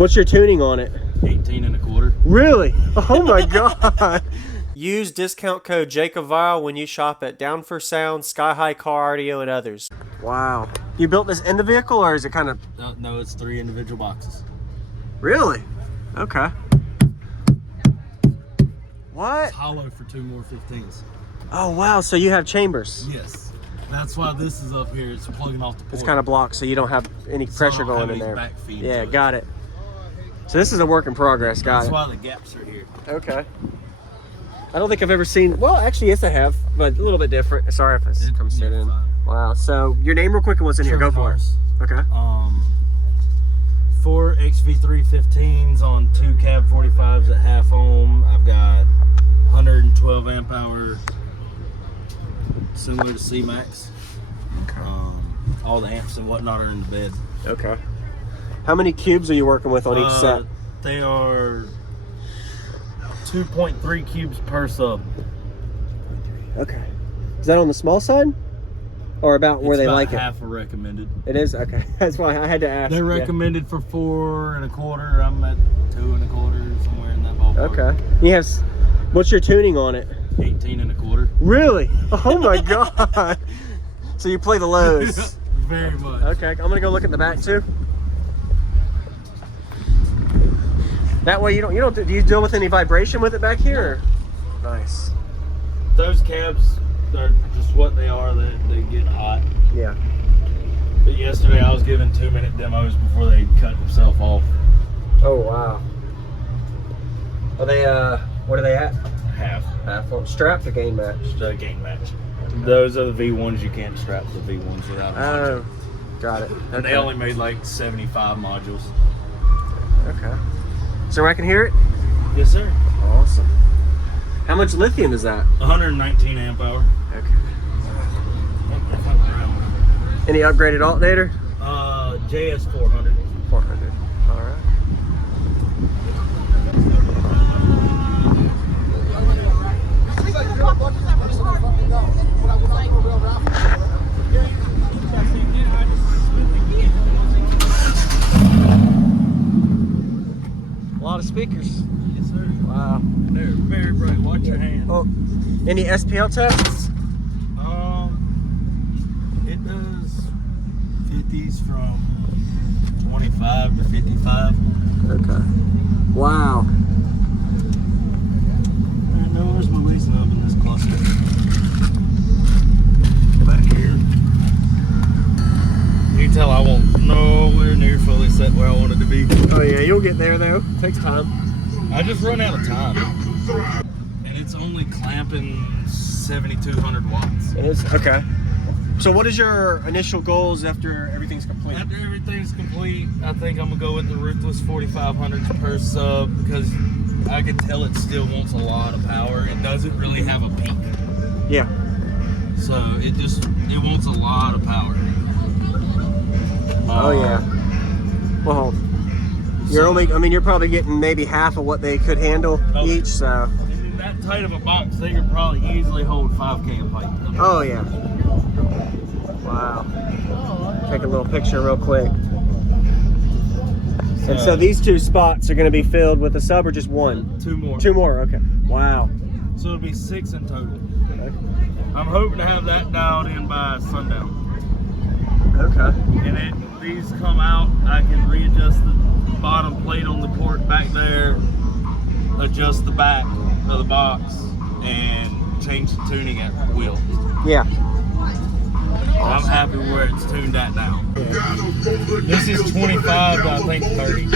What's your tuning on it? 18 1/4. Really? Oh my God. Use discount code JacobViral when you shop at Down for Sound, SkyHigh Car Audio, and others. Wow. You built this in the vehicle, or is it kind of... No, it's 3 individual boxes. Really? Okay. What? It's hollow for 2 more 15s. Oh, wow. So you have chambers. Yes. That's why this is up here. It's plugging off the port. It's kind of blocked, so you don't have any pressure going in there. Back feed Yeah, got it. So this is a work in progress, got it. That's why the gaps are here. Okay. I don't think I've ever seen... Well, actually, yes, I have, but a little bit different. Sorry if it comes straight in. Fine. Wow. So your name real quick and what's in here? Go for it. Okay. 4 XV315s on 2 cab 45s at half ohm. I've got 112 amp hour, similar to C-Max. Okay. All the amps and whatnot are in the bed. Okay. How many cubes are you working with on each set? They are 2.3 cubes per sub. Okay. Is that on the small side? Or about where they like it? Half a recommended. It is? Okay. That's why I had to ask. They're recommended for 4 1/4. I'm at 2 1/4, somewhere in that ballpark. Okay. You have... What's your tuning on it? 18 1/4. Really? Oh my God. So you play the lows. Very much. Okay, I'm gonna go look at the back too. That way you don't do you deal with any vibration with it back here? Or? Nice. Those cabs are just what they are. They get hot. Yeah. But yesterday I was giving 2-minute demos before they cut themselves off. Oh wow. Are they what are they at? Half. Half on strapped or game match? The game match. Okay. Those are the V1s. You can't strap the V1s without a module. Oh, got it. And they only made like 75 modules. Okay. So I can hear it? Yes, sir. Awesome. How much lithium is that? 119 amp hour. Okay. Any upgraded alternator? JS 400. 400. All right. A lot of speakers. Yes, sir. Wow. They're very bright. Watch your hand. Oh, any SPL tests? It does 50s from 25 to 55. Okay. Wow. I know there's my lacing up in this cluster. Back here. You can tell I won't nowhere near fully set where I want it to be. Oh yeah, you'll get there though. Takes time. I just run out of time. And it's only clamping 7,200 watts. It is? Okay. So what is your initial goals after everything's complete? After everything's complete, I think I'm gonna go with the Ruthless 4500s per sub because I can tell it still wants a lot of power. It doesn't really have a peak. Yeah. So it wants a lot of power. Oh yeah. Well, you're probably getting maybe half of what they could handle each, so. In that tight of a box, they could probably easily hold 5K of pipe. Oh yeah. Wow. Take a little picture real quick. And so these 2 spots are going to be filled with a sub or just 1? 2 more. 2 more, okay. Wow. So it'll be 6 in total. Okay. I'm hoping to have that dialed in by sundown. Okay. And then these come out, I can readjust the bottom plate on the port back there, adjust the back of the box, and change the tuning at will. Yeah. I'm happy where it's tuned at now. This is 25 to I think 30.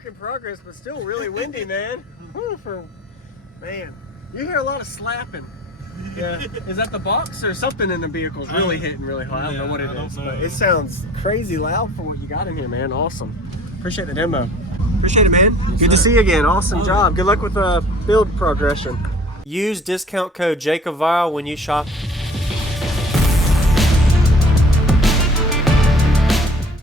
work in progress, but still really windy, man. Woo, man, you hear a lot of slapping. Yeah. Is that the box or something in the vehicle is really hitting really hard? I don't know what it is, but it sounds crazy loud for what you got in here, man. Awesome. Appreciate the demo. Appreciate it, man. Good to see you again. Awesome job. Good luck with the build progression. Use discount code JacobViral when you shop